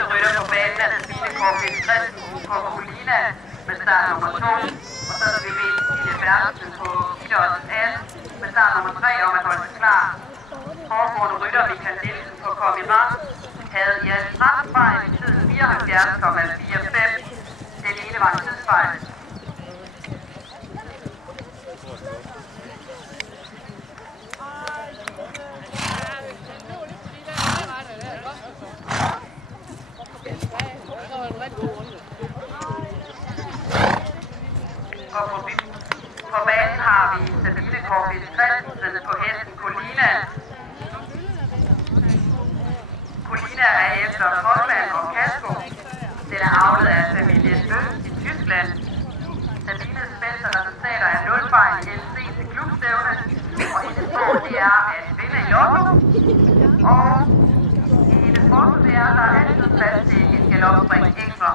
næste rytter på banen er Sabine Corfitz Christensen på Colina med start nummer 2. Og så skal vi bede Cecilie Bertelsen på Kilos 18 med start nummer 3 om at holde sig klar. Foregående rytter Michael Nielsen på Comirat havde i alt 13 fejl i tiden 74,45. Den ene var en tidsfejl. Og på banen har vi Sabine Corfitz Christensen på hesten Colina. Colina er efter Holland og Casco. Den er avlet af familien Øst i Tyskland. Sabines bedste resultater er 0 fejl i LC til klubstævne. Og hendes mål det er at vinde i Lotto. Og i hendes form det er der altid plads til en galopspring ekstra.